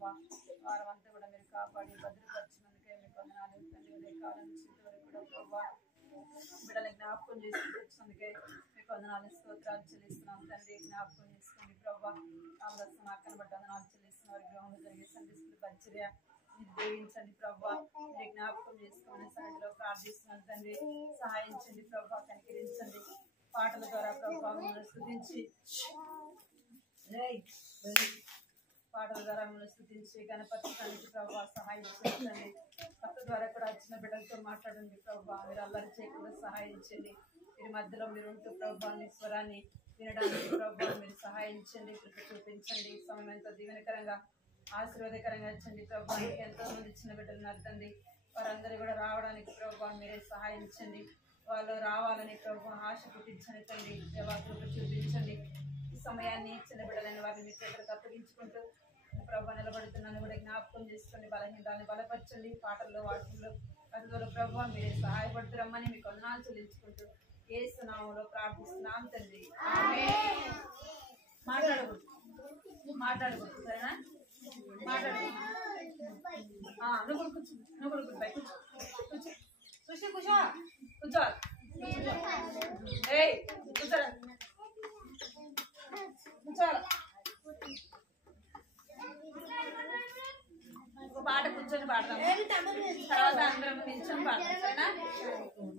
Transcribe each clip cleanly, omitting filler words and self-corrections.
ప్రభావ వారమంతా కూడా మీరు కాపాడి భద్రపరిచినందుకే మీకు వందనాలు తండ్రి. ఉదయకాలం నుంచి ఇంతవరకు కూడా ప్రభావ బిడ్డని జ్ఞాపకం చేసుకుని వచ్చినందుకే మీకు వందనాలు స్తోత్రాలు చెల్లిస్తున్నాం తండ్రి. జ్ఞాపకం చేసుకోండి ప్రభావ రామదర్శనం అక్కన బట్టి వందనాలు చెల్లిస్తున్న వారి గృహంలో జరిగే సంధిస్తున్న పరిచర్య దీవించండి ప్రభావ. మీరు జ్ఞాపకం చేసుకుని సన్నిధిలో ప్రార్థిస్తున్నాను తండ్రి. సహాయించండి ప్రభావ, కనికరించండి. పాటల ద్వారా ప్రభావ స్తుతించి పాటల ద్వారా స్తుతించి గణపరచడానికి ప్రభావ సహాయం చేయండి. భక్త ద్వారా కూడా వచ్చిన బిడ్డలతో మాట్లాడండి ప్రభావ. మీరు అల్లరి చేయకుండా సహాయించండి. మీరు మధ్యలో మీరు ఉంటూ ప్రభావ మీ స్వరాన్ని వినడానికి ప్రభావ మీరు సహాయించండి. కృప చూపించండి. సమయం ఎంతో దీవెనకరంగా ఆశీర్వాదకరంగా ఇచ్చండి ప్రభావ. ఎంతో మంది చిన్న బిడ్డలు నడుతండి. వారందరూ కూడా రావడానికి ప్రభావ మీరే సహాయించండి. వాళ్ళు రావాలని ప్రభావ ఆశ పుట్టించండి తండ్రి. కృప చూపించండి. ఈ సమయాన్ని చిన్న బిడ్డలైన వారిని మీ చేతులకు అప్పగించుకుంటూ ప్రభావ నిలబడుతున్నాను కూడా జ్ఞాపకం చేసుకోండి. బలహీనతని బలపరచండి. పాటల్లో వాటిల్లో అందులో ప్రభావ మీరే సహాయపడుతురమ్మని మీకు వందనాలు చెల్లించుకుంటూ యేసు నామములో ప్రార్థిస్తున్నాం తండ్రి. ఆమేన్. మాట్లాడకూడదు సరేనా? మాట్లాడకూడదు. నువ్వు కూడా కూర్చో. బయట కూర్చో. కూర్చో. ఏయ్ కూర్చోరా. కూర్చోరా. ఒక పాట కూర్చొని పాడదాం. తర్వాత అందరం నిల్చొని పాడదాం సరేనా?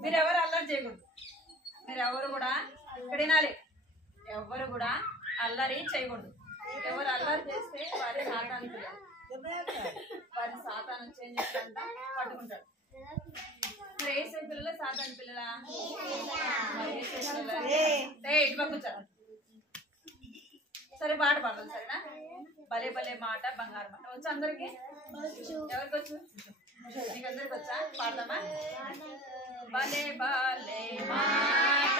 మీరెవరు అల్లరి చేయకూడదు. మీరెవరు కూడా ఇక్కడ వినాలి. ఎవరు కూడా అల్లరి చేయకూడదు. ఎవరు అల్లరి చేస్తే వారి సాతాను పిల్లలు. వారి సాతాను చేంజ్ చేస్తారంట పట్టుకుంటాడు. మరి ఏసే పిల్లల సాతాను పిల్లల ఇటుగా కూర్చోరు. సరే పాట పాడదాం సరేనా? భలే భలే మాట బంగారు మాట వచ్చి అందరికి ఎవరికి వచ్చు? మీకు అందరికి వచ్చా? పాడదామా? భలే భలే మాట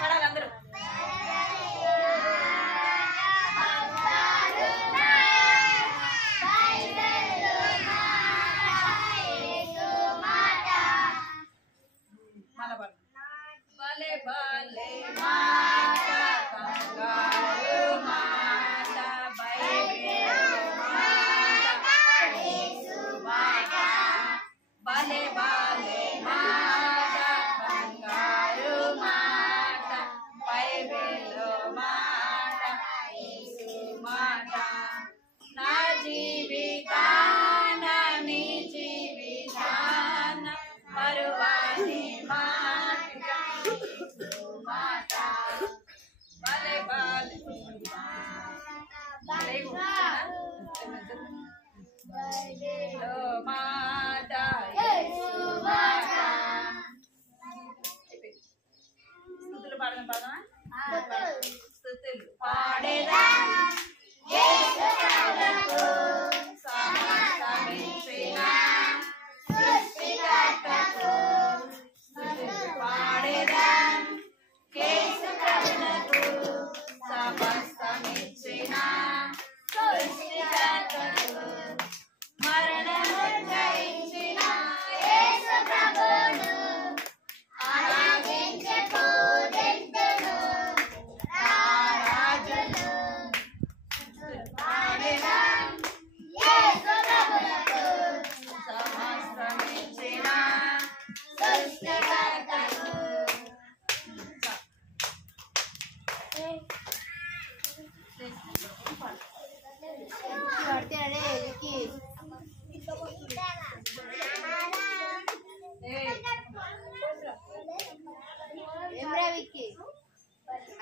పడాలి అందరూ. భలే భలే మాట బంగారు మాట బైబిల్ మాట యేసు మాట. భలే భలే మాట బంగారు మాట బైబిల్ మాట యేసు మాట. నా జీవితాన నీ జీవితాన మరువని మాట మాట. భలే భలే మాట యేసు మాట. స్తుతులు పాడదామా? స్తుతులు పాడేదా యేసు ప్రభువుకు సమస్తమిచ్చిన సృష్టికర్తకు. స్తుతులు పాడేదా యేసు ప్రభువుకు సమస్తమిచ్చిన సృష్టికర్తకు. మరణము జయించిన యేసు ప్రభువును ఆరాధించే పూజింతును రారాజును. పాడేదా యేసు ప్రభువుకు సమస్తమిచ్చిన సృష్టికర్తకు.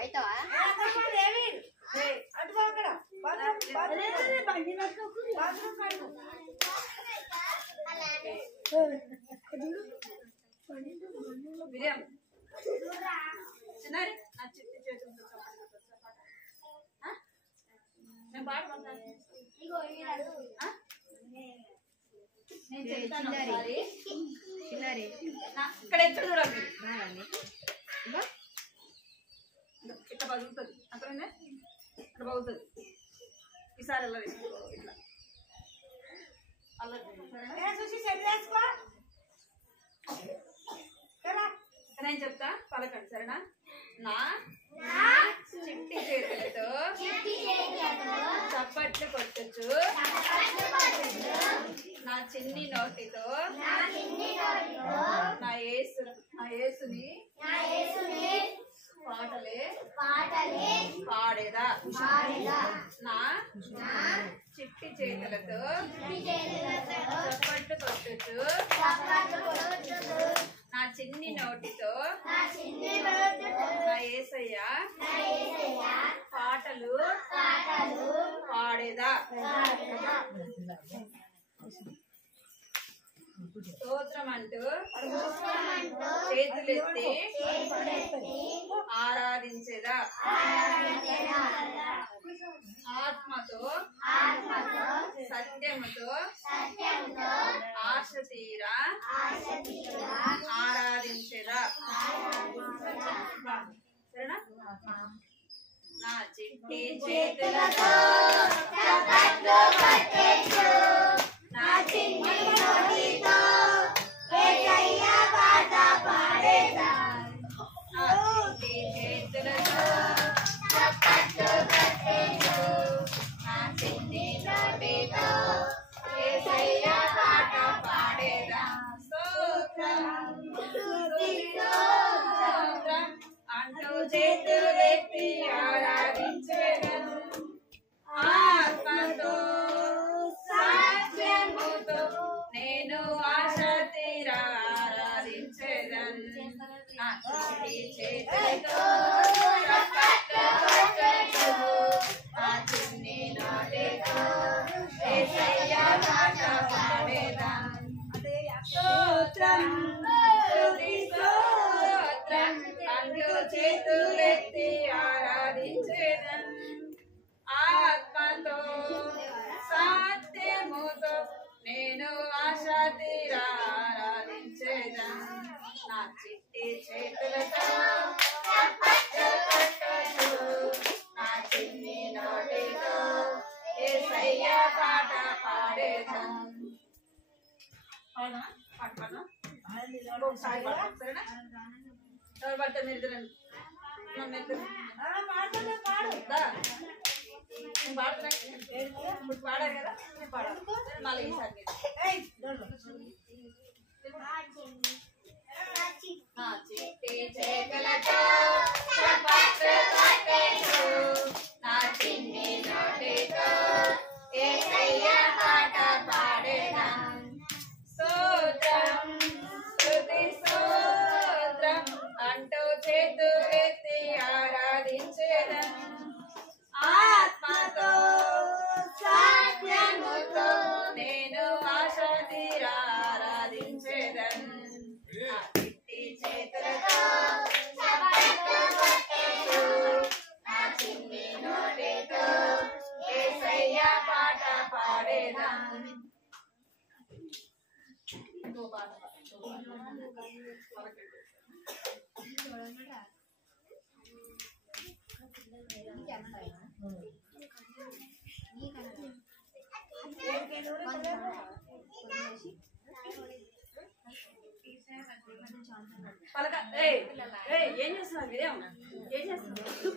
అయితావా? విజయం చిన్నారి నా చిట్టి చేతులతో నేను పాడమంటాను. నేను చెప్తాను ఒకసారి. ఇక్కడ ఎక్కడ చూడాలి? ఇట్లా పగులుతుంది. అర్థమైందా? ఇట్లా పగులుతుంది. ఈసారి అలా వేసుకో. ఇట్లా అలా నేను చెప్తా పలకండి సరేనా? నా చిట్టి చేతులతో చప్పట్లు కొట్టుచు నా చిన్ని నోటితో నా యేసుని పాటలే పాడేదా. నా చిట్టి చేతులతో చప్పట్లు కొట్టుచు నా చిన్ని నోటితో నా యేసయ్య పాటలు పాడేదా. స్తోత్రం అంటూ చేతులెత్తి ఆరాధించేదా. ఆత్మతో సత్యముతో ఆశ తీరా ఆరాధించేదా. సరేనా? నా చిట్టి చేతులతో నా చిన్ని నోటితో యేసయ్య పాట పాడేదా. నా చిట్టి చేతులతో చప్పట్లు కొట్టేచ్చు నా చిన్ని నోటితో యేసయ్య పాట పాడేదా. స్తోత్రం స్తోత్రం అంటూ చేతులు ఎత్తి ఆరాధించెదను. ఆత్మతో సత్యముతో నేను ఆశ తీరా ఆరాధించెదను. నా చిట్టి చేతులతో చప్పట్లు కొట్టెదను. నా చిన్ని నోటితో యేసయ్య పాట పాడేదను. స్తోత్రం స్తుతి స్తోత్రం అంటూ చేతులెత్తి ఆరాధించెదను. ఆత్మతో సత్యముతో నేను ఆశ తీరా ఆరాధించెదను. నా చిట్టి చేతులతో చప్పట్లు కొట్టెదను. నా చిన్ని నోటితో యేసయ్య పాట పాడేదను. అవునా? పాట పాడనా? ఒకసారి పాడతాం. సరేనా? ఎవరు పడితే మీరు తినండి. ఇప్పుడు పాడారు కదా, నేను పాడాలి. మళ్ళీ ఈసారి నా చిట్టి చేతులతో చప్పట్లు కొట్టెదను. నా చిన్ని నోటితో యేసయ్య పాట పాడేదను. స్తోత్రం స్తుతి స్తోత్రం అంటూ చేతులెత్తి ఆరాధించెదను. ఆత్మతో సత్యముతో నేను ఆశ తీరా ఆరాధించెదను. నా చిట్టి చేతులతో చప్పట్లు కొట్టెదను. నా చిన్ని నోటితో యేసయ్య పాట పాడేదను. ఇంకో పాట ఏం చేస్తున్నారు మీరేం ఏం చేస్తున్నారు?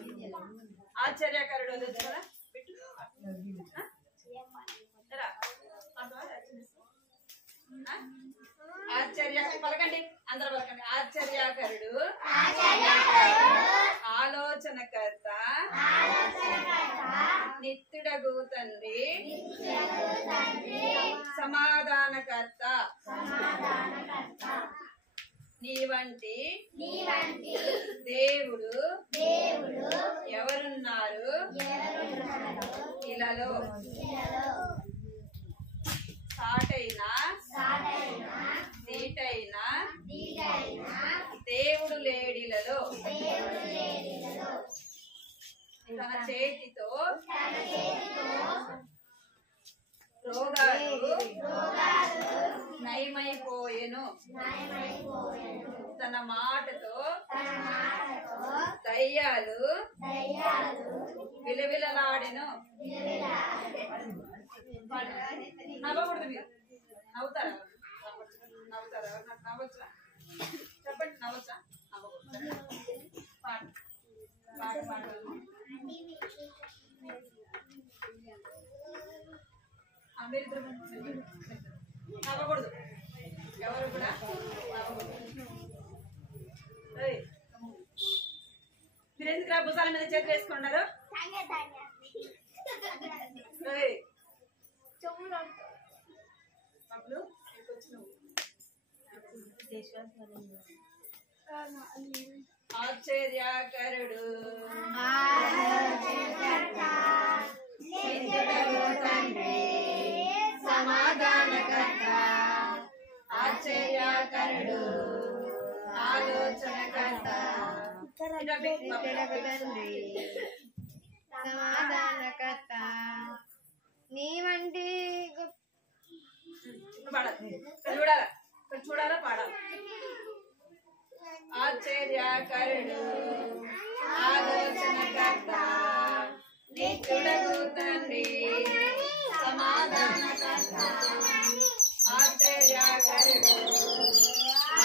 ఆశ్చర్యకరుడు వచ్చారా? ఆశ్చర్య పలకండి, అందరూ పలకండి. ఆశ్చర్యకరుడు ఆలోచనకర్త నిత్యుడగు తండ్రి సమాధానకర్త నీ వంటి దేవుడు ఎవరున్నారు ఇలాలో? సాటైనా దీటైనా దేవుడు లేడిలలో తన చేతితో రోగాలు నయమైపోయెను. తన మాటతో దయ్యాలు విలవిలలాడెను. నవ్వకూడదు మీరు. నవ్వుతారా? నవ్వుతారా? నాకు నవ్వచ్చా? చెప్పండి, నవ్వచ్చా? నవ్వకూడదు. పాట పాడాలి. నవ్వకూడదు, ఎవరు కూడా నవ్వకూడదు. మీరు ఎందుకు భుజాల మీద చేతులు వేసుకున్నారు? ఆశ్చర్యకరుడు సమాధానకర్త, ఆశ్చర్యకరుడు ఆలోచనకర్త, సమాధానకర్త, నీ వంటి చూడాలా పాడాలి. ఆశ్చర్యకరుడు ఆలోచనకర్త, నిత్యుడగు తండ్రి సమాధానకర్త, ఆశ్చర్యకరుడు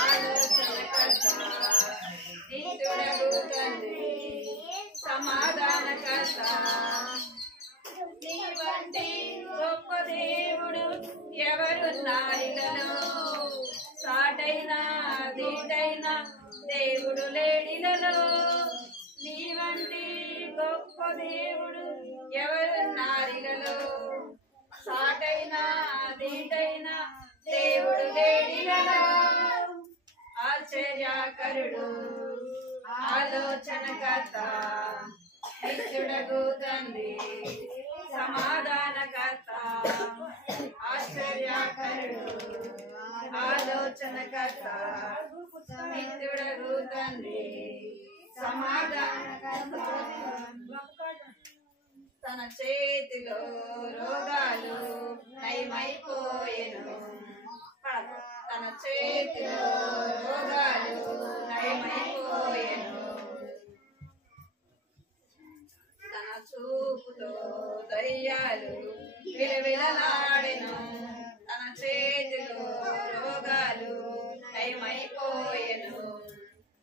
ఆలోచనకర్త, నిత్యుడగు తండ్రి సమాధానకర్త, నీ వంటి గొప్ప దేవుడు ఎవరున్నారిలలో, సాటైనా దీటైనా దేవుడు లేడిలలో, నీ వంటి గొప్ప దేవుడు ఎవరున్నారిలలో, సాటైనా దీటైనా దేవుడు లేడిలలో, ఆశ్చర్యకరుడు ఆలోచనకర్త, నిత్యుడగు తండ్రి సమాధానకర్త, ఆశ్చర్యకరుడు ఆలోచనకర్త, నిత్యుడగు తండ్రి సమాధానకర్త, తన చేతిలో రోగాలు నయమైపోయెను, తన చేతిలో రోగాలు నయమైపోయెను, తన చూపుతో దయ్యాలు విలవిలలాడెను, తన చేతిలో రోగాలు నయమైపోయెను,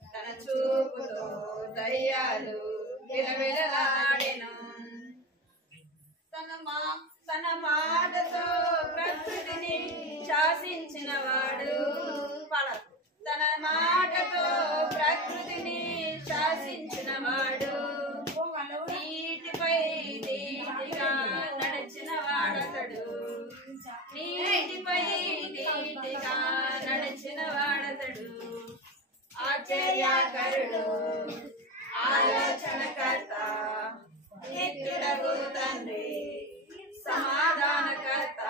తన చూపుతో దయ్యాలు విలవిలలాడెను, తన మాటతో ప్రకృతిని శాసించిన వాడు, తన మాటతో ప్రకృతిని శాసించిన వాడు, నీటిపై నీటిగా నడిచిన వాడతడు, నీటిపై నీటిగా నడిచిన వాడతడు, ఆశ్చర్యకరుడు ఆలోచనకర్త, నిత్యుడగు తండ్రి సమాధానకర్త,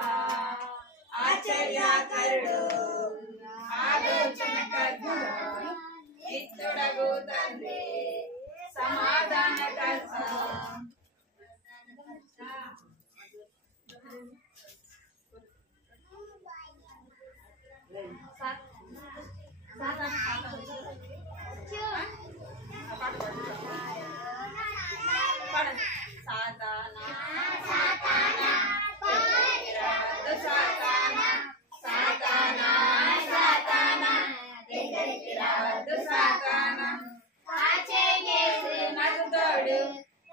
ఆశ్చర్యకరుడు ఆలోచనకర్త, నిత్యుడగు తండ్రి సమాధానకర్త, సాతానా సాతానా సాతానా సాతానా సాతానా దగ్గరికి రావద్దు సాతానా, నాకు తోడు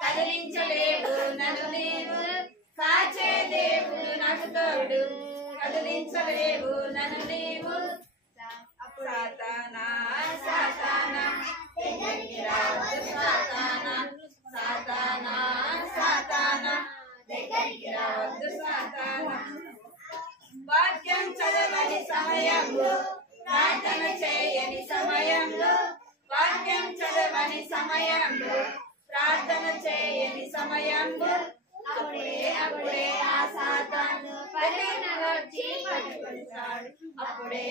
కదిలించలేవు నన్ను నీవు, కాచే దేవుడు నాకు తోడు కదిలించలేవు నన్ను నీవు, సాతానా సాతానా దగ్గరికి రావద్దు సాతానా, సాతానా సాతానా దగ్గరికి రావద్దు సాతానా, వాక్యం చదవని సమయంలో ప్రార్థన చేయని సమయంలో, వాక్యం చదవని సమయంలో ప్రార్థన చేయని సమయంలో, అప్పుడే ఆ సాతాను పరుగున వచ్చి పట్టుకుంటాడు, అప్పుడే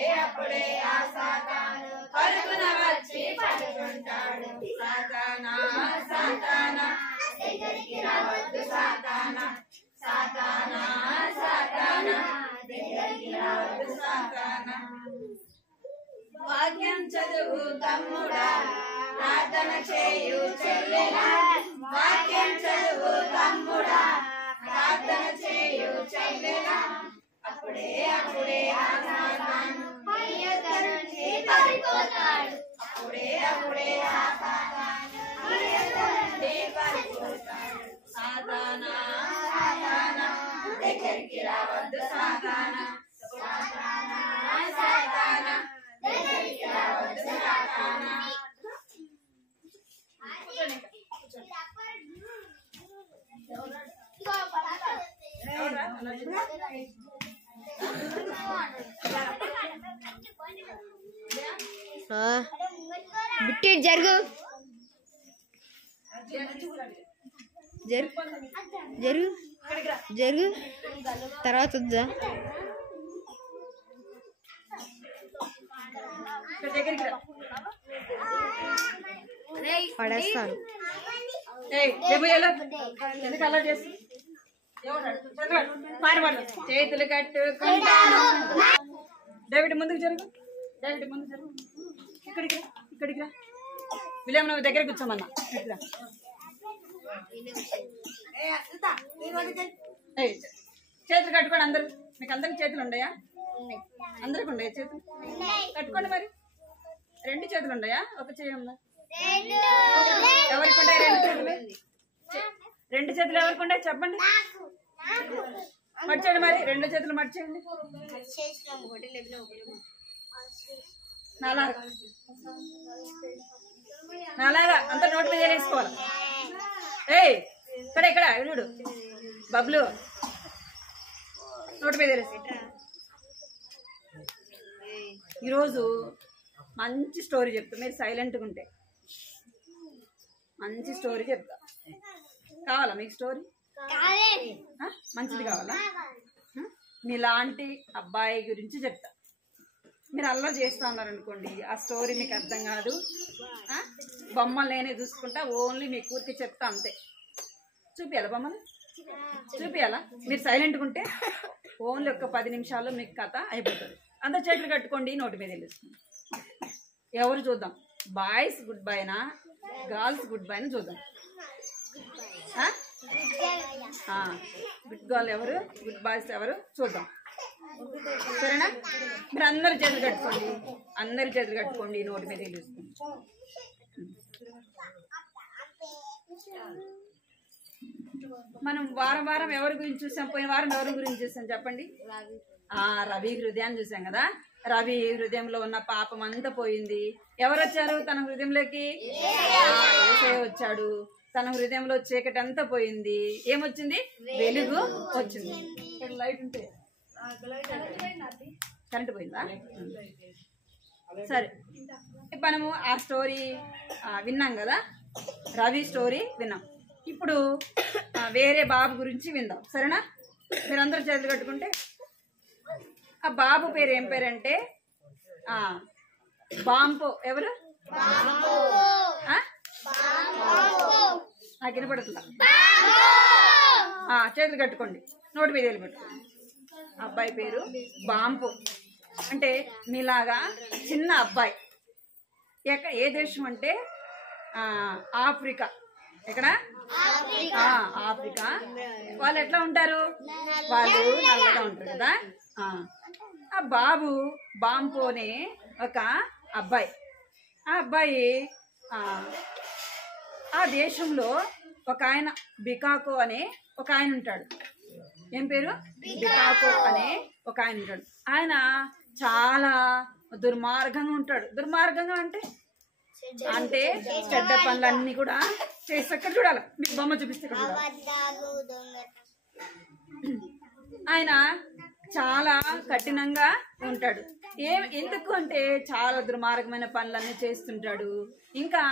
ఆ సాతాను పరుగున వచ్చి పట్టుకుంటాడు, సాతానా సాతానా దగ్గరికి రావద్దు సాతానా, సాతానా సాతానా దగ్గరికి రావద్దు సాతానా, వాక్యం చదువు తమ్ముడా ప్రార్థన చేయు చెల్లెలా, వాక్యం చదువు తమ్ముడా ప్రార్థన చేయు చెల్లెలా, అప్పుడే ఆ సాతాను పారిపోతాడు, అప్పుడే ఆ సాతాను బిట్టి జరుగు జరుగు జరుగు జరుగు తర్వాత వద్దా పడేస్తాను. ఎందుకు అలా చేసి చేతులు కట్టుకుంటాను. డేవిడ్ ముందుకు జరుగు, డేవిడ్ ముందుకు జరుగు. ఇక్కడికి రా, ఇక్కడికి రా. విలియం నువ్వు దగ్గర కూర్చోమన్నా. చేతులు కట్టుకోండి అందరు. మీకు అందరికి చేతులు ఉన్నాయా? అందరికి ఉన్నాయా చేతులు? కట్టుకోండి మరి. 2 చేతులు ఉన్నాయా? ఒక చేయి ఉందా? ఎవరికి ఉంటాయి 2 చేతులు? 2 చేతులు ఎవరికి ఉంటాయి చెప్పండి. మర్చేయండి మరి. 2 చేతులు మర్చేయండి. నాలాగా అంత నోటి మీద వేసుకోవాలి. ఏయ్ ఇక్కడ ఇక్కడ చూడు బబ్లు, నోటి మీద వేసి. ఈరోజు మంచి స్టోరీ చెప్తా. మీరు సైలెంట్గా ఉంటే మంచి స్టోరీ చెప్తా. కావాలా మీకు స్టోరీ? మంచిది కావాలా? మీలాంటి అబ్బాయి గురించి చెప్తా. మీరు అల్లరి చేస్తా ఉన్నారనుకోండి, ఆ స్టోరీ మీకు అర్థం కాదు. బొమ్మలు నేనే చూసుకుంటా, ఓన్లీ మీ కూర్చి చెప్తా అంతే. చూపియాలా బొమ్మలు? చూపియాలా? మీరు సైలెంట్గా ఉంటే ఓన్లీ ఒక 10 నిమిషాల్లో మీకు కథ అయిపోతుంది. అంత చేతులు కట్టుకోండి, నోటి మీద వెళ్ళేస్తుంది. ఎవరు చూద్దాం? బాయ్స్ గుడ్ బైనా, గర్ల్స్ గుడ్ బైనా చూద్దాం. గుడ్ గర్ల్ ఎవరు, గుడ్ బాయ్స్ ఎవరు చూద్దాం. సరేనా? మీరు అందరు చేతులు కట్టుకోండి, అందరి చేతులు కట్టుకోండి, నోటి మీద వెళ్ళేస్తుంది. మనం వారం వారం ఎవరి గురించి చూసాం? పోయిన వారం ఎవరి గురించి చూసాం చెప్పండి? రవి హృదయాన్ని చూసాం కదా. రవి హృదయంలో ఉన్న పాపం అంతా పోయింది. ఎవరు వచ్చారు తన హృదయంలోకి? యేసయ్య వచ్చాడు. తన హృదయంలో చీకటి అంతా పోయింది. ఏమొచ్చింది? వెలుగు వచ్చింది. లైట్ ఉంటే కరెంట్ పోయిందా? సరే, మనము ఆ స్టోరీ విన్నాం కదా, రవి స్టోరీ విన్నాం. ఇప్పుడు వేరే బాబు గురించి విందాం. సరేనా? మీరందరూ చేతులు కట్టుకుంటే, ఆ బాబు పేరు ఏం పేరంటే బాంపో. ఎవరు? నాకు వినపడుతుందా? చేతులు కట్టుకోండి, నోటి మీద పెట్టుకోండి. అబ్బాయి పేరు బాంపో. అంటే మీలాగా చిన్న అబ్బాయి. ఏ దేశం అంటే ఆఫ్రికా. ఎక్కడ? ఆఫ్రికా. వాళ్ళు ఎట్లా ఉంటారు? వాళ్ళు నల్లగా ఉంటారు కదా. ఆ బాబు బాంపోనే ఒక అబ్బాయి. ఆ అబ్బాయి ఆ దేశంలో ఒక ఆయన బికాకో అనే ఒక ఆయన ఉంటాడు. ఏం పేరు? బికాకో అనే ఒక ఆయన ఉంటాడు. ఆయన చాలా దుర్మార్గంగా ఉంటాడు. దుర్మార్గంగా అంటే అంటే చెడ్డ పనులన్నీ కూడా చేసి అక్కడ చూడాలి. మీకు బొమ్మ చూపిస్తే ఆయన చాలా కఠినంగా ఉంటాడు. ఎందుకు అంటే చాలా దుర్మార్గమైన పనులన్నీ చేస్తుంటాడు. ఇంకా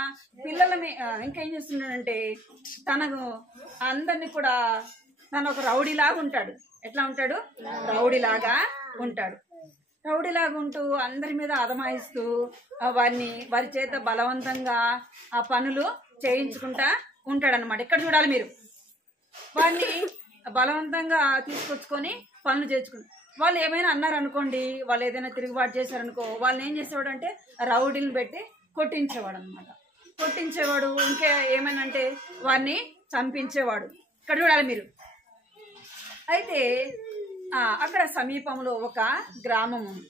ఇంకా ఏం చేస్తున్నాడంటే తనకు అందరినీ కూడా తను ఒక రౌడీలాగా ఉంటాడు. ఎట్లా ఉంటాడు? రౌడీలాగా ఉంటాడు. రౌడీలాగా ఉంటూ అందరి మీద అదమాయిస్తూ వారి చేత బలవంతంగా ఆ పనులు చేయించుకుంటా ఉంటాడనమాట. ఇక్కడ చూడాలి మీరు. వాడిని బలవంతంగా తీసుకొచ్చుకొని పనులు చేయించుకుంటారు. వాళ్ళు ఏమైనా అన్నారనుకోండి, వాళ్ళు ఏదైనా తిరుగుబాటు చేశారనుకో, వాళ్ళని ఏం చేసేవాడు అంటే రౌడీని పెట్టి కొట్టించేవాడు అనమాట. కొట్టించేవాడు. ఇంకా ఏమైనా అంటే వాడిని చంపించేవాడు. ఇక్కడ చూడాలి మీరు. అయితే అక్కడ సమీపంలో ఒక గ్రామం ఉంది.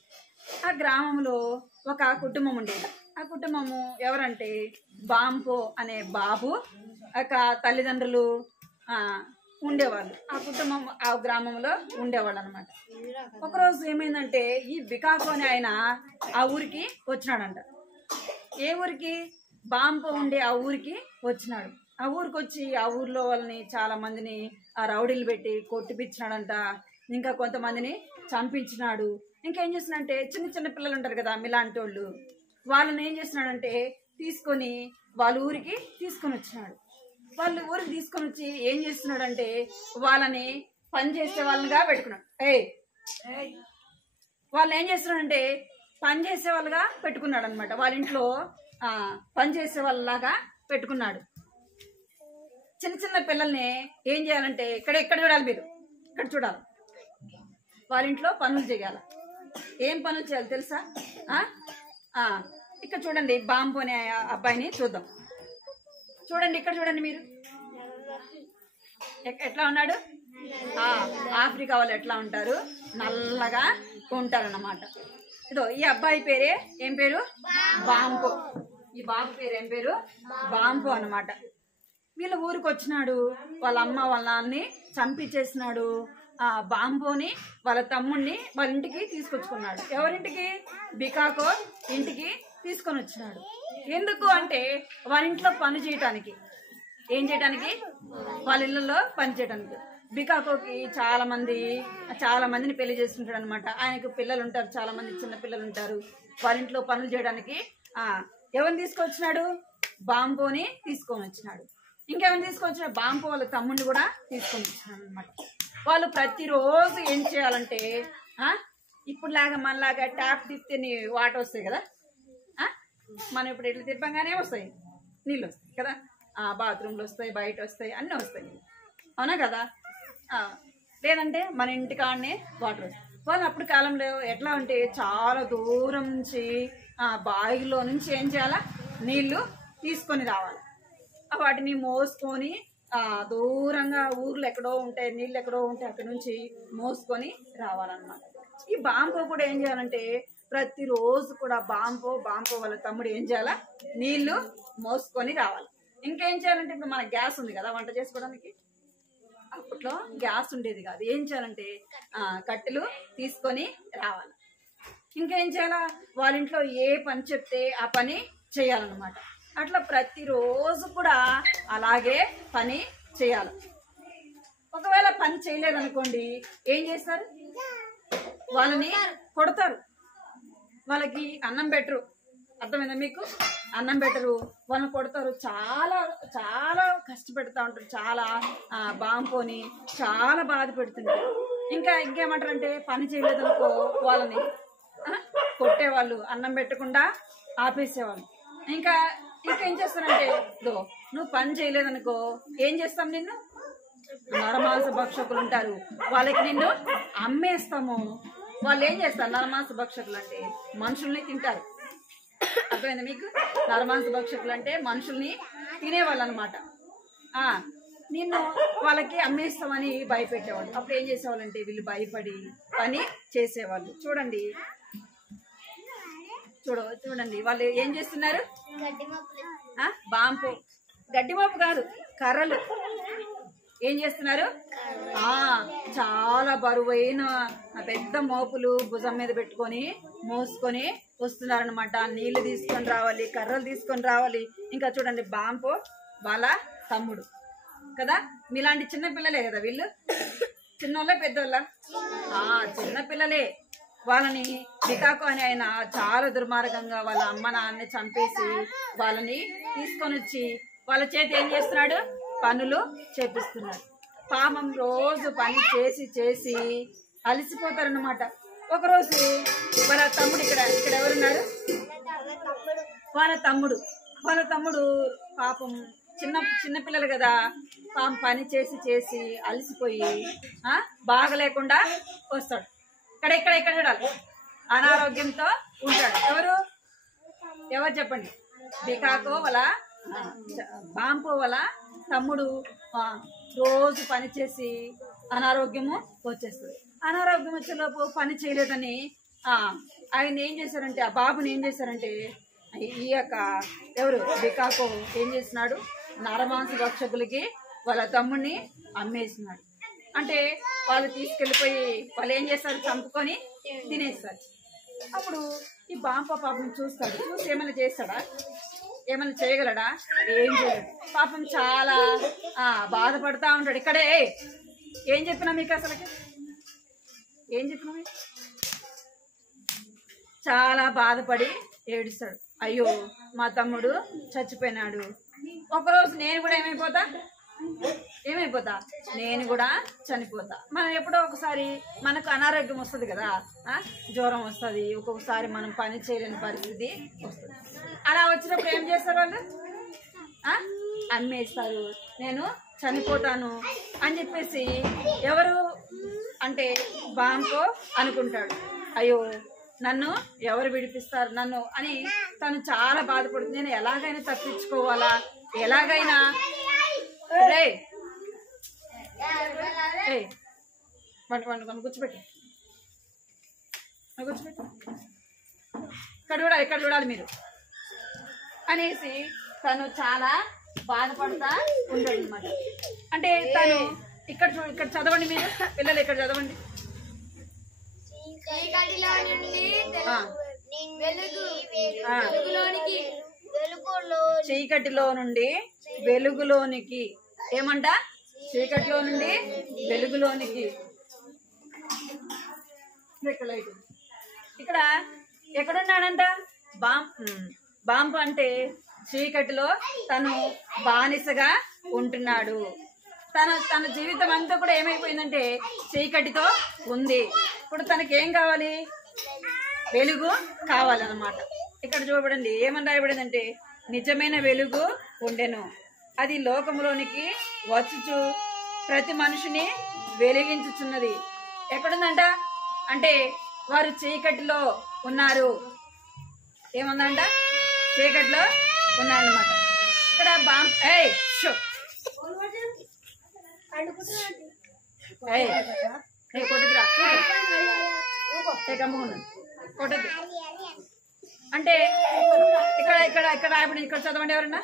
ఆ గ్రామంలో ఒక కుటుంబం ఉండేది. ఆ కుటుంబము ఎవరంటే బాంపో అనే బాబు ఒక తల్లిదండ్రులు ఉండేవాళ్ళు. ఆ కుటుంబం ఆ గ్రామంలో ఉండేవాళ్ళు అనమాట. ఒకరోజు ఏమైందంటే ఈ బికాకో అనే ఆయన ఆ ఊరికి వచ్చినాడంట. ఏ ఊరికి? బాంపో ఉండే ఆ ఊరికి వచ్చినాడు. ఆ ఊరికి వచ్చి ఆ ఊర్లో వాళ్ళని చాలా మందిని ఆ రౌడీలు పెట్టి కొట్టిపించినాడంట. ఇంకా కొంతమందిని చంపించినాడు. ఇంకేం చేస్తున్నాడంటే చిన్న చిన్న పిల్లలు ఉంటారు కదా మీలాంటి వాళ్ళు, వాళ్ళని ఏం చేస్తున్నాడంటే తీసుకొని వాళ్ళ ఊరికి తీసుకొని వచ్చినాడు. వాళ్ళు ఊరికి తీసుకొని వచ్చి ఏం చేస్తున్నాడంటే వాళ్ళని పని చేసే వాళ్ళనిగా పెట్టుకున్నాడు. వాళ్ళని ఏం చేస్తున్నాడంటే పని చేసే వాళ్ళుగా పెట్టుకున్నాడు అనమాట. వాళ్ళ ఇంట్లో పని చేసే వాళ్ళలాగా పెట్టుకున్నాడు. చిన్న చిన్న పిల్లల్ని ఏం చేయాలంటే ఇక్కడ చూడాలి, మీరు ఇక్కడ చూడాలి, వాళ్ళ ఇంట్లో పనులు చేయాలి. ఏం పనులు చేయాలి తెలుసా? ఇక్కడ చూడండి, బాంబు అనే అబ్బాయిని చూద్దాం. చూడండి, ఇక్కడ చూడండి మీరు, ఎట్లా ఉన్నాడు? ఆఫ్రికా వాళ్ళు ఎట్లా ఉంటారు? నల్లగా ఉంటారన్నమాట. ఇదో ఈ అబ్బాయి పేరే ఏం పేరు? బాంబు. ఈ బాబు పేరు ఏం పేరు? బాంబు అన్నమాట. వీళ్ళ ఊరికి వచ్చినాడు, వాళ్ళ అమ్మ వాళ్ళ నాన్నని చంపించేసినాడు. ఆ బాంబుని వాళ్ళ తమ్ముడిని వాళ్ళ ఇంటికి తీసుకొచ్చుకున్నాడు. ఎవరింటికి? బికాకో ఇంటికి తీసుకొని వచ్చినాడు. ఎందుకు అంటే వాళ్ళ ఇంట్లో పని చేయటానికి. ఏం చేయటానికి? వాళ్ళ ఇళ్ళల్లో పని చేయడానికి. బికాకోకి చాలా మందిని పెళ్లి చేసుకుంటాడు అనమాట. ఆయనకు పిల్లలు ఉంటారు, చాలా మంది చిన్న పిల్లలు ఉంటారు. వాళ్ళ ఇంట్లో పనులు చేయడానికి ఎవరిని తీసుకొచ్చినాడు? బాంబుని తీసుకొని వచ్చినాడు. ఇంకెవరిని తీసుకొచ్చినాడు? బాంబు వాళ్ళ తమ్ముడిని కూడా తీసుకొని వచ్చినాడు అనమాట. వాళ్ళు ప్రతిరోజు ఏం చేయాలంటే ఇప్పుడులాగా మనలాగా ట్యాప్ తిప్పితే వాటర్ వస్తాయి కదా, మనం ఇప్పుడు ఇట్లా తిప్పంగానే వస్తాయి, నీళ్ళు వస్తాయి కదా. బాత్రూమ్లు వస్తాయి, బయట వస్తాయి, అన్నీ వస్తాయి, అవునా కదా? లేదంటే మన ఇంటికాడనే వాటర్ వస్తాయి. వాళ్ళు అప్పుడు కాలంలో ఎట్లా అంటే చాలా దూరం నుంచి బావిలో నుంచి ఏం చేయాలా? నీళ్లు తీసుకొని రావాలి. వాటిని మోసుకొని దూరంగా ఊర్లు ఎక్కడో ఉంటాయి, నీళ్ళు ఎక్కడో ఉంటాయి, అక్కడ నుంచి మోసుకొని రావాలన్నమాట. ఈ బాంబు కూడా ఏం చేయాలంటే ప్రతిరోజు కూడా బాంబు వాళ్ళ తమ్ముడు ఏం చేయాలా? నీళ్లు మోసుకొని రావాలి. ఇంకేం చేయాలంటే ఇప్పుడు మన గ్యాస్ ఉంది కదా వంట చేసుకోవడానికి, అప్పట్లో గ్యాస్ ఉండేది కాదు. ఏం చేయాలంటే కట్టెలు తీసుకొని రావాలి. ఇంకేం చేయాలా? వాళ్ళ ఇంట్లో ఏ పని చెప్తే ఆ పని చేయాలన్నమాట. అట్లా ప్రతిరోజు కూడా అలాగే పని చేయాలి. ఒకవేళ పని చేయలేదనుకోండి ఏం చేస్తారు? వాళ్ళని కొడతారు, వాళ్ళకి అన్నం పెట్టరు. అర్థమైందా మీకు? అన్నం పెట్టరు, వాళ్ళని కొడతారు, చాలా చాలా కష్టపెడతా ఉంటారు, చాలా బాంబుని చాలా బాధ పెడుతుంటారు. ఇంకేమంటారు అంటే పని చేయలేదనుకో వాళ్ళని కొట్టేవాళ్ళు, అన్నం పెట్టకుండా ఆపేసేవాళ్ళు. ఇంకేం చేస్తారంటే నువ్వు పని చేయలేదనుకో ఏం చేస్తాం? నిన్ను నరమాంస భక్షకులు ఉంటారు, వాళ్ళకి నిన్ను అమ్మేస్తాము. వాళ్ళు ఏం చేస్తారు? నరమాంస భక్షకులు అంటే మనుషుల్ని తింటారు. అర్థమైందా మీకు? నరమాంస భక్షకులు అంటే మనుషుల్ని తినేవాళ్ళు అనమాట. నిన్ను వాళ్ళకి అమ్మేస్తామని భయపెట్టేవాళ్ళు. అప్పుడు ఏం చేసేవాళ్ళంటే వీళ్ళు భయపడి పని చేసేవాళ్ళు. చూడండి వాళ్ళు ఏం చేస్తున్నారు? బాంబు, గడ్డి మోపు కాదు, కర్రలు ఏం చేస్తున్నారు? చాలా బరువైన పెద్ద మోపులు భుజం మీద పెట్టుకొని మోసుకొని వస్తున్నారనమాట. నీళ్లు తీసుకొని రావాలి, కర్రలు తీసుకొని రావాలి. ఇంకా చూడండి, బాంబు వాళ్ళ తమ్ముడు కదా, మీలాంటి చిన్న పిల్లలే కదా వీళ్ళు. చిన్నోళ్ళ పెద్దోళ్ళ? చిన్న పిల్లలే. వాళ్ళని బికాకో అని ఆయన చాలా దుర్మార్గంగా వాళ్ళ అమ్మ నాన్నని చంపేసి వాళ్ళని తీసుకొని వచ్చి వాళ్ళ చేతి ఏం చేస్తున్నాడు? పనులు చేపిస్తున్నాడు. పాపం రోజు పని చేసి అలసిపోతారన్నమాట. ఒకరోజు వాళ్ళ తమ్ముడు ఇక్కడ ఎవరున్నారు? వాళ్ళ తమ్ముడు పాపం చిన్న పిల్లలు కదా, పాపం పని చేసి అలసిపోయి బాగలేకుండా వస్తాడు. ఇక్కడ చూడాలి, అనారోగ్యంతో ఉంటాడు. ఎవరు చెప్పండి? బికాకో వాళ్ళ బాంబు వాళ్ళ తమ్ముడు రోజు పని చేసి అనారోగ్యము వచ్చేస్తుంది. అనారోగ్యం వచ్చేలోపు పని చేయలేదని ఆయన ఏం చేశారంటే, ఆ బాబుని ఏం చేశారంటే, ఈ యొక్క బికాకో ఏం చేసినాడు? నరమాంస భక్షకులకి వాళ్ళ తమ్ముడిని అమ్మేసినాడు. అంటే వాళ్ళు తీసుకెళ్ళిపోయి వాళ్ళు ఏం చేస్తారు? చంపుకొని తినేస్తారు. అప్పుడు ఈ బాంబు పాపం చూస్తాడు. చూసి ఏమైనా చేస్తాడా? ఏమైనా చేయగలడా? ఏం చేయలేడు. పాపం చాలా బాధపడతా ఉంటాడు. ఇక్కడే ఏం చెప్పినా మీకు అసలు ఏం చెప్పినా మీకు? చాలా బాధపడి ఏడుస్తాడు. అయ్యో మా తమ్ముడు చచ్చిపోయినాడు. ఒకరోజు నేను కూడా ఏమైపోతా నేను కూడా చనిపోతా. మనం ఎప్పుడో ఒకసారి మనకు అనారోగ్యం వస్తుంది కదా, జ్వరం వస్తుంది, ఒక్కొక్కసారి మనం పని చేయలేని పరిస్థితి వస్తుంది. అలా వచ్చినప్పుడు ఏం చేస్తారు వాళ్ళు? అమ్మేస్తారు, నేను చనిపోతాను అని చెప్పేసి. ఎవరు అంటే బాంకో అనుకుంటాడు, అయ్యో నన్ను ఎవరు విడిపిస్తారు నన్ను అని తను చాలా బాధపడుతుంది. నేను ఎలాగైనా తప్పించుకోవాలా, ఎలాగైనా కూర్చోబెట్టు ఇక్కడ చూడాలి మీరు అనేసి తను చాలా బాధపడతా ఉంటాడు అనమాట. అంటే తను ఇక్కడ చదవండి మీరు పిల్లలు, ఇక్కడ చదవండి. చీకటిలో నుండి వెలుగులోనికి, ఏమంట? చీకటిలో నుండి వెలుగులోనికి. ఇక్కడ ఎక్కడున్నాడంట? బాంబు అంటే చీకటిలో తను బానిసగా ఉంటున్నాడు. తన జీవితం అంతా కూడా ఏమైపోయిందంటే చీకటితో ఉంది. ఇప్పుడు తనకి ఏం కావాలి? వెలుగు కావాలన్నమాట. ఇక్కడ చూడబడింది ఏమని రాయబడిందంటే, నిజమైన వెలుగు ఉండెను, అది లోకములోనికి వచ్చుచు ప్రతి మనిషిని వెలిగించుచున్నది. ఎక్కడుందంట అంటే వారు చీకటిలో ఉన్నారు. ఏముందంట? చీకటిలో ఉన్నారన్నమాట. ఇక్కడ కొట్టదురా, కొట్టదు అంటే ఇక్కడ రాయబడి. ఇక్కడ చదవండి ఎవరన్నా.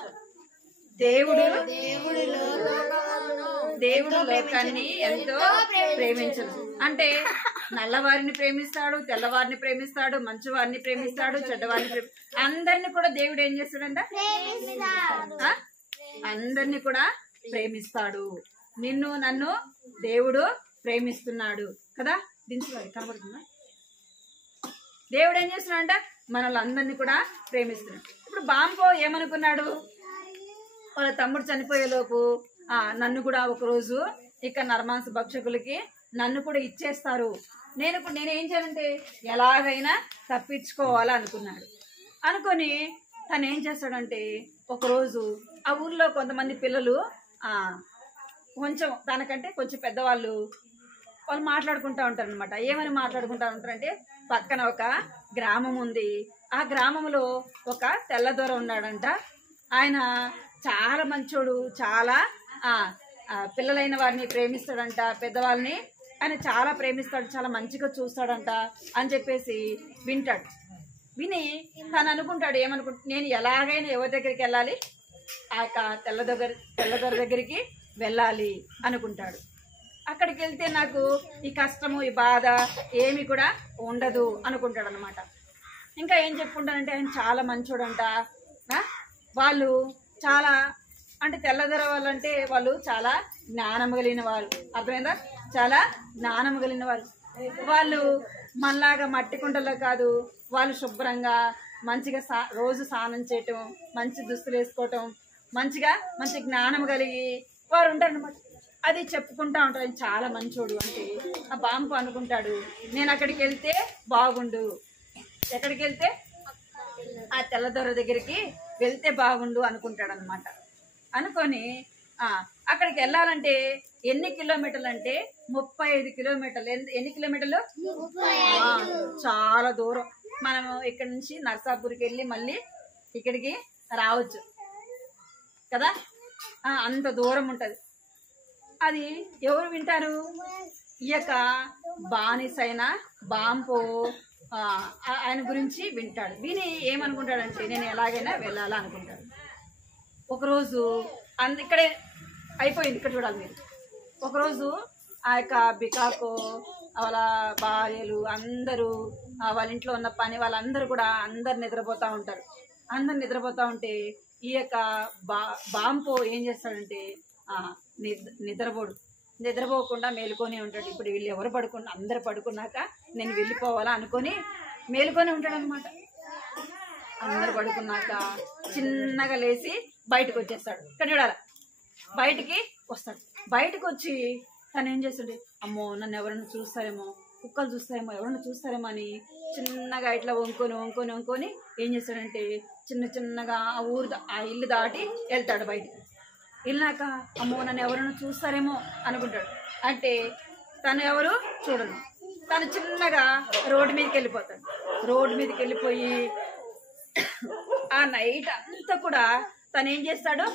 దేవుడు లోకాన్ని ఎంతో ప్రేమించను. అంటే నల్లవారిని ప్రేమిస్తాడు, తెల్లవారిని ప్రేమిస్తాడు, మంచి వారిని ప్రేమిస్తాడు, చెడ్డవారిని అందరిని కూడా దేవుడు ఏం చేస్తాడంట? అందరిని కూడా ప్రేమిస్తాడు. నిన్ను నన్ను దేవుడు ప్రేమిస్తున్నాడు కదా. దించుకోవాలి, కనబడుతుందా? దేవుడు ఏం చేస్తున్నాడంట? మనల్ని అందరినీ కూడా ప్రేమిస్తున్నాడు. ఇప్పుడు బాంబో ఏమనుకున్నాడు? వాళ్ళ తమ్ముడు చనిపోయేలోపు నన్ను కూడా ఒకరోజు ఇక్కడ నరమాంస భక్షకులకి నన్ను కూడా ఇచ్చేస్తారు, నేనేం చేయాలంటే ఎలాగైనా తప్పించుకోవాలా అనుకున్నాడు. అనుకొని తను ఏం చేస్తాడంటే ఒకరోజు ఆ ఊర్లో కొంతమంది పిల్లలు కొంచెం తనకంటే కొంచెం పెద్దవాళ్ళు వాళ్ళు మాట్లాడుకుంటూ ఉంటారు అనమాట. ఏమని మాట్లాడుకుంటూ ఉంటారంటే, పక్కన ఒక గ్రామం ఉంది, ఆ గ్రామంలో ఒక తెల్లదొర ఉన్నాడంట. ఆయన చాలా మంచోడు, చాలా పిల్లలైన వారిని ప్రేమిస్తాడంట, పెద్దవాళ్ళని ఆయన చాలా ప్రేమిస్తాడు, చాలా మంచిగా చూస్తాడంట అని చెప్పేసి వింటాడు. విని తను అనుకుంటాడు, నేను ఎలాగైనా ఎవరి దగ్గరికి వెళ్ళాలి? ఆ యొక్క తెల్లదొర దగ్గరికి వెళ్ళాలి అనుకుంటాడు. అక్కడికి వెళ్తే నాకు ఈ కష్టము ఈ బాధ ఏమి కూడా ఉండదు అనుకుంటాడు అనమాట. ఇంకా ఏం చెప్పుకుంటానంటే ఆయన చాలా మంచోడంట, వాళ్ళు చాలా అంటే తెల్లదొర వాళ్ళు అంటే వాళ్ళు చాలా జ్ఞానం కలిగిన వాళ్ళు, అర్థమైందా? చాలా జ్ఞానం కలిగిన వాళ్ళు. వాళ్ళు మనలాగా మట్టి కుండలో కాదు, వాళ్ళు శుభ్రంగా మంచిగా రోజు స్నానం చేయటం, మంచి దుస్తులు వేసుకోవటం, మంచి జ్ఞానం కలిగి వారు ఉంటారు అనమాట. అది చెప్పుకుంటా ఉంటారు, చాలా మంచోడు అంటే. ఆ బాంబు అనుకుంటాడు, నేను అక్కడికి వెళ్తే బాగుండు, ఎక్కడికి వెళ్తే ఆ తెల్లదొర దగ్గరికి వెళ్తే బాగుండు అనుకుంటాడు అనమాట. అనుకొని అక్కడికి వెళ్ళాలంటే ఎన్ని కిలోమీటర్లు అంటే 35 కిలోమీటర్లు. ఎన్ని కిలోమీటర్లు? చాలా దూరం. మనము ఇక్కడ నుంచి నర్సాపూర్కి వెళ్ళి మళ్ళీ ఇక్కడికి రావచ్చు కదా, అంత దూరం ఉంటుంది. అది ఎవరు వింటారు? ఈ యొక్క బానిసైన బాంబో ఆయన గురించి వింటాడు. విని ఏమనుకుంటాడంటే నేను ఎలాగైనా వెళ్ళాలా అనుకుంటాడు. ఒకరోజు ఇక్కడే అయిపోయింది, ఇక్కడ చూడాలి మీరు. ఒకరోజు ఆ యొక్క బికాకో వాళ్ళ భార్యలు అందరూ వాళ్ళ ఇంట్లో ఉన్న పని వాళ్ళందరూ కూడా అందరు నిద్రపోతూ ఉంటారు. అందరు నిద్రపోతూ ఉంటే ఈ యొక్క బాంపో ఏం చేస్తాడంటే నిద్రపోకుండా మేలుకొని ఉంటాడు. ఇప్పుడు వీళ్ళు ఎవరు పడుకున్నా అందరు పడుకున్నాక నేను వెళ్ళిపోవాలా అనుకొని మేలుకొని ఉంటాడు అనమాట. అందరు పడుకున్నాక చిన్నగా లేచి బయటకు వచ్చేస్తాడు. ఇక్కడ చూడాలి, బయటికి వస్తాడు. బయటకు వచ్చి తను ఏం చేస్తాడు, అమ్మో నన్ను ఎవరైనా చూస్తారేమో, కుక్కలు చూస్తారేమో, ఎవరైనా చూస్తారేమో అని చిన్నగా ఇట్లా వంకొని ఏం చేస్తాడంటే చిన్నగా ఆ ఇల్లు దాటి వెళ్తాడు. బయటికి వెళ్ళాక అమ్మో నన్ను ఎవరైనా చూస్తారేమో అనుకుంటాడు. అంటే తను ఎవరు చూడను. తను చిన్నగా రోడ్డు మీదకి వెళ్ళిపోతాడు. రోడ్డు మీదకి వెళ్ళిపోయి ఆ నైట్ అంతా కూడా తను ఏం చేస్తాడు,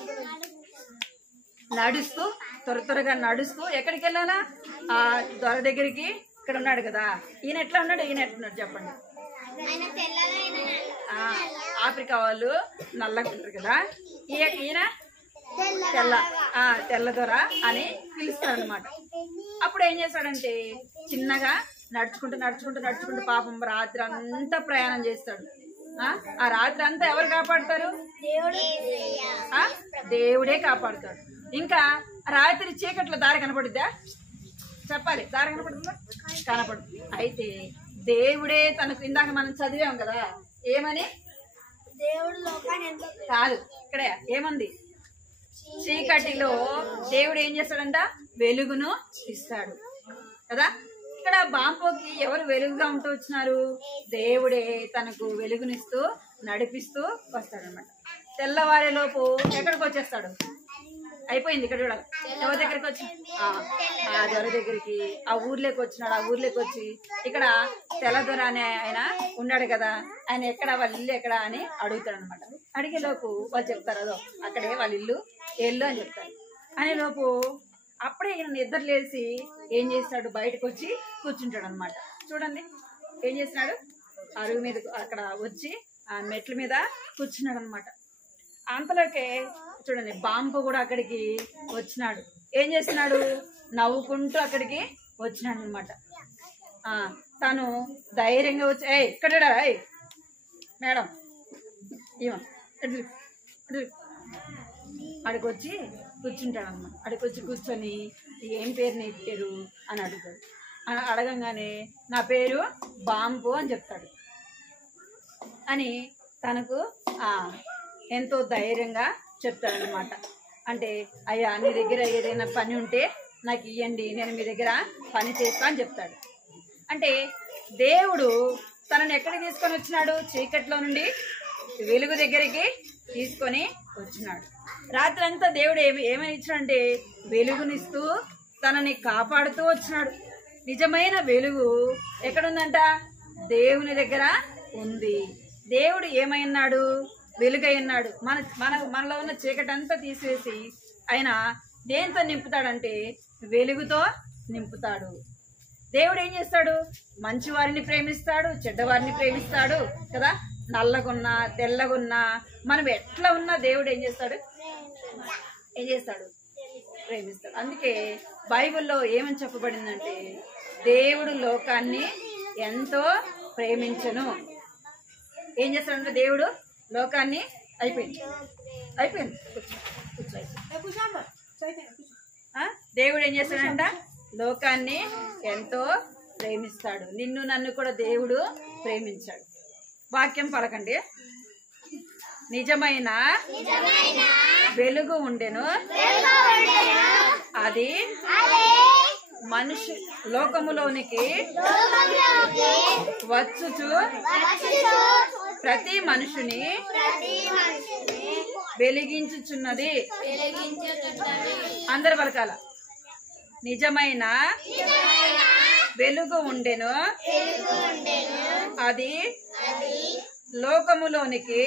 నడుస్తూ త్వరగా నడుస్తూ ఎక్కడికి వెళ్ళాలా, ఆ దొర దగ్గరికి. ఇక్కడ ఉన్నాడు కదా, ఈయన ఎట్లా ఉన్నాడు, ఈయన ఎట్లున్నాడు చెప్పండి. ఆఫ్రికా వాళ్ళు నల్లగా ఉంటారు కదా, ఈయన తెల్ల దొర అని పిలుస్తాడు అనమాట. అప్పుడు ఏం చేస్తాడంటే చిన్నగా నడుచుకుంటూ పాపం రాత్రి అంతా ప్రయాణం చేస్తాడు. ఆ రాత్రి అంతా ఎవరు కాపాడుతారు, దేవుడే కాపాడుతాడు. ఇంకా రాత్రి చీకట్లో దారి కనపడుద్దా చెప్పాలి, దారి కనపడుతుందా, కనపడు. అయితే దేవుడే తనకు, ఇందాక మనం చదివాం కదా ఏమని, దేవుడు కాదు, ఇక్కడే ఏమంది, చీకటిలో దేవుడు ఏం చేస్తాడంట, వెలుగును ఇస్తాడు కదా. ఇక్కడ బాంపోకి ఎవరు వెలుగుగా ఉంటూ వచ్చినారు, దేవుడే తనకు వెలుగునిస్తూ నడిపిస్తూ వస్తాడనమాట. తెల్లవారే లోపు ఎక్కడికి వచ్చేస్తాడు, అయిపోయింది. ఇక్కడ చూడాలి, ఎవరి దగ్గరికి వచ్చి ఆ దొర దగ్గరికి, ఆ ఊర్లోకి వచ్చినాడు. ఆ ఊర్లోకి వచ్చి ఇక్కడ తెల్లదొర అనే ఆయన ఉన్నాడు కదా, ఆయన ఎక్కడ, వాళ్ళ ఇల్లు ఎక్కడ అని అడుగుతాడు అనమాట. అడిగే లోపు వాళ్ళు చెప్తారు, అదో అక్కడే వాళ్ళ ఇల్లు ఏళ్ళు అని చెప్తారు. అనే లోపు అప్పుడే ఈయన నిద్ర లేచి ఏం చేస్తాడు, బయటకు వచ్చి కూర్చుంటాడు అనమాట. చూడండి ఏం చేస్తున్నాడు, అరుగు మీద అక్కడ వచ్చి ఆ మెట్ల మీద కూర్చున్నాడు అనమాట. అంతలోకే చూడండి బాంపు కూడా అక్కడికి వచ్చినాడు. ఏం చేస్తున్నాడు, నవ్వుకుంటూ అక్కడికి వచ్చినాడు అనమాట. తను ధైర్యంగా వచ్చి, ఇక్కడ మేడం అడికి వచ్చి కూర్చుంటాడు అన్నమాట. అడికి వచ్చి కూర్చొని ఏం పేరు, నీ పేరు అని అడుగుతాడు. అడగంగానే నా పేరు బాంపు అని చెప్తాడు. అని తనకు ఎంతో ధైర్యంగా చెప్తాడనమాట. అంటే అయ్యా నీ దగ్గర ఏదైనా పని ఉంటే నాకు ఇవ్వండి, నేను మీ దగ్గర పని చేస్తా అని చెప్తాడు. అంటే దేవుడు తనని ఎక్కడికి తీసుకొని వచ్చినాడు, చీకట్లో నుండి వెలుగు దగ్గరికి తీసుకొని వచ్చినాడు. రాత్రి అంతా దేవుడు ఏమని ఇచ్చాడంటే వెలుగునిస్తూ తనని కాపాడుతూ వచ్చినాడు. నిజమైన వెలుగు ఎక్కడుందంట, దేవుని దగ్గర ఉంది. దేవుడు ఏమైనాడు, వెలుగైనాడు. మనలో ఉన్న చీకటి అంతా తీసేసి ఆయన దేంతో నింపుతాడంటే వెలుగుతో నింపుతాడు. దేవుడు ఏం చేస్తాడు, మంచి వారిని ప్రేమిస్తాడు, చెడ్డవారిని ప్రేమిస్తాడు కదా. నల్లగున్నా తెల్లగున్నా మనం ఎట్లా ఉన్నా దేవుడు ఏం చేస్తాడు ప్రేమిస్తాడు. అందుకే బైబిల్లో ఏమని చెప్పబడిందంటే దేవుడు లోకాన్ని ఎంతో ప్రేమించను. ఏం చేస్తాడంటే దేవుడు లోకాన్ని అయిపోయింది దేవుడు ఏం చేస్తాడంట, లోకాన్ని ఎంతో ప్రేమిస్తాడు. నిన్ను నన్ను కూడా దేవుడు ప్రేమించాడు. వాక్యం పలకండి. నిజమైన వెలుగు ఉండెను, అది లోకములోనికి వచ్చుచు ప్రతి మనుషుని వెలిగించుచున్నది. అందరు పలకాల. నిజమైన వెలుగు ఉండెను, అది లోకములోనికి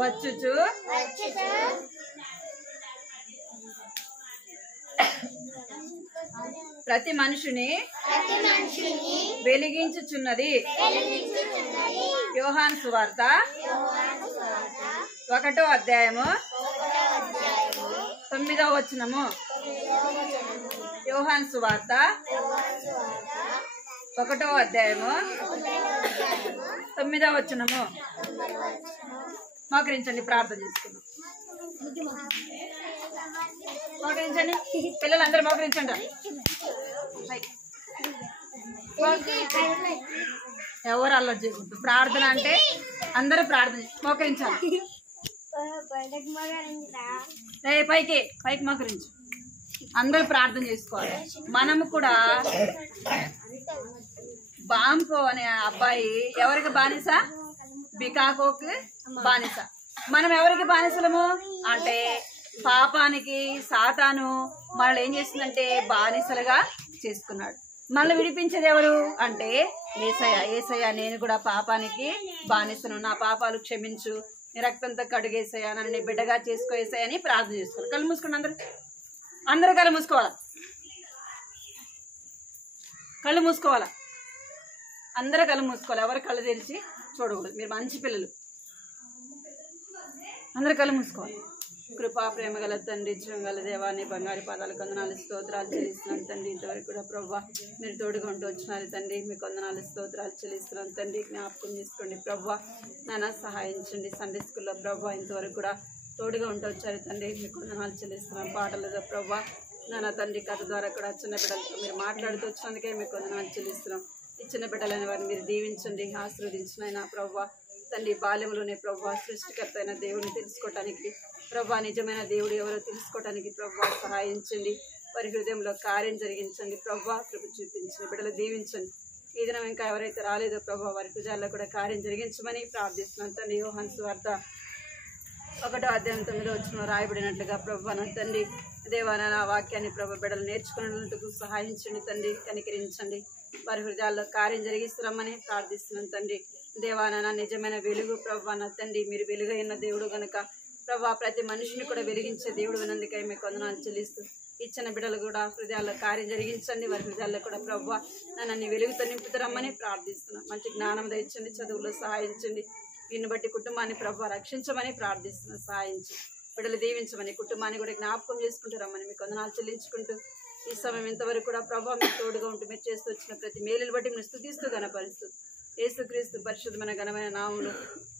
వచ్చుచు ప్రతి మనుషుని వెలిగించుచున్నది. యోహాను సువార్త 1వ అధ్యాయము 9వ వచనము. యోహాను సువార్త 1వ అధ్యాయము 9వ వచనము. మోకరించండి, ప్రార్థన చేసుకుందాం. మోకరించండి పిల్లలందరూ, మోకరించండి. ఎవరు అల్లరి చేయకూడదు. ప్రార్థన అంటే అందరూ ప్రార్థన మోకరించాలి. పైకి పైకి మోకరించు. అందరూ ప్రార్థన చేసుకోవాలి. మనము కూడా బాంపో అనే అబ్బాయి ఎవరికి బానిస? బికాకోకి బానిస. మనం ఎవరికి బానిసలము అంటే పాపానికి. సాతాను మనల్ని ఏం చేస్తుందంటే బానిసలుగా చేసుకున్నాడు. మనల్ని విడిపించేది ఎవరు అంటే యేసయ్య. యేసయ్య నేను కూడా పాపానికి బానిసను, నా పాపాలు క్షమించు, నీ రక్తంతో కడుగేసయ్యా, నన్ను నీ బిడ్డగా చేసుకో యేసయ్య అని ప్రార్థన చేసుకోవాలి. కళ్ళు మూసుకోండి. అందరూ కళ్ళు మూసుకోవాలా? కళ్ళు మూసుకోవాలా? అందరూ కళ్ళు మూసుకోవాలి. ఎవరు కళ్ళు తెరిచి చూడకూడదు. మీరు మంచి పిల్లలు. అందరూ కళ్ళు మూసుకోవాలి. కృపా ప్రేమ గల తండ్రి, జీవం గల దేవాన్ని బంగారు పాదాలు వందనాలు స్తోత్రాలు చెల్లిస్తున్నాను తండ్రి. ఇంతవరకు కూడా ప్రభా మీరు తోడుగా ఉంటూ వచ్చినారు తండ్రి. మీకు వందనాలు స్తోత్రాలు చెల్లిస్తున్నాను తండ్రి. జ్ఞాపకం చేసుకోండి ప్రభా, నాన్న సహాయించండి. సండే స్కూల్లో ప్రభా ఇంతవరకు కూడా తోడుగా ఉంటూ వచ్చారు తండ్రి. మీకు వందనాలు చెల్లిస్తున్నాను. పాటలతో ప్రభా నాన్న తండ్రి కథ ద్వారా కూడా చిన్న బిడ్డలతో మీరు మాట్లాడుతూ వచ్చినందుకే మీకు వందనాలు చెల్లిస్తున్నాం. ఈ చిన్న బిడ్డలైన వారిని మీరు దీవించండి, ఆశీర్వదించిన ప్రభా తండ్రి. బాల్యంలోనే ప్రభా సృష్టికర్త అయిన దేవుడిని తెలుసుకోవటానికి ప్రభా, నిజమైన దేవుడు ఎవరో తెలుసుకోవటానికి ప్రభా సహాయించండి. వారి హృదయంలో కార్యం జరిగించండి ప్రభా. కృప చూపించండి. బిడ్డలు దీవించండి. ఈ దినం ఇంకా ఎవరైతే రాలేదో ప్రభా వారి హృదయాల్లో కూడా కార్యం జరిగించమని ప్రార్థిస్తున్నాను తండ్రి. యోహాను సువార్త 1:9 రాయబడినట్లుగా ప్రభా నా తండ్రి దేవాన నా వాక్యాన్ని ప్రభా బిడ్డలు నేర్చుకునేందుకు సహాయించండి తండ్రి. కనికరించండి. వారి హృదయాల్లో కార్యం జరిగిస్తున్నామని ప్రార్థిస్తున్నాను తండ్రి. దేవాన నిజమైన వెలుగు ప్రభా నా తండ్రి. మీరు వెలుగైన దేవుడు గనుక ప్రభా ప్రతి మనిషిని కూడా వెలిగించే దేవుడు వినందుకై మీకు వందనాలు చెల్లిస్తూ ఇచ్చిన బిడ్డలు కూడా హృదయాల్లో కార్యం జరిగించండి. వారి హృదయాల్లో కూడా ప్రభా నన్ను వెలుగుతో నింపుతారమ్మని ప్రార్థిస్తున్నాను. మంచి జ్ఞానం తెచ్చండి, చదువులో సహాయించండి. దీన్ని బట్టి కుటుంబాన్ని ప్రభా రక్షించమని ప్రార్థిస్తున్నాను. సహాయించి బిడ్డలు దీవించమని, కుటుంబాన్ని కూడా జ్ఞాపకం చేసుకుంటారమ్మని మీకు వందనాలు చెల్లించుకుంటూ ఈ సమయం ఇంతవరకు కూడా ప్రభా మీకు తోడుగా ఉంటూ మీరు చేస్తూ వచ్చిన ప్రతి మేలుని బట్టి మీరు స్తుతిస్తూ గణపరుస్తూ యేసుక్రీస్తు పరిశుద్ధమైన ఘనమైన నామములో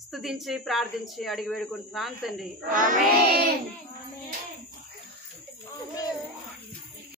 స్తుతించి ప్రార్థించి అడిగి వేడుకుంటున్నాను తండ్రి. ఆమేన్.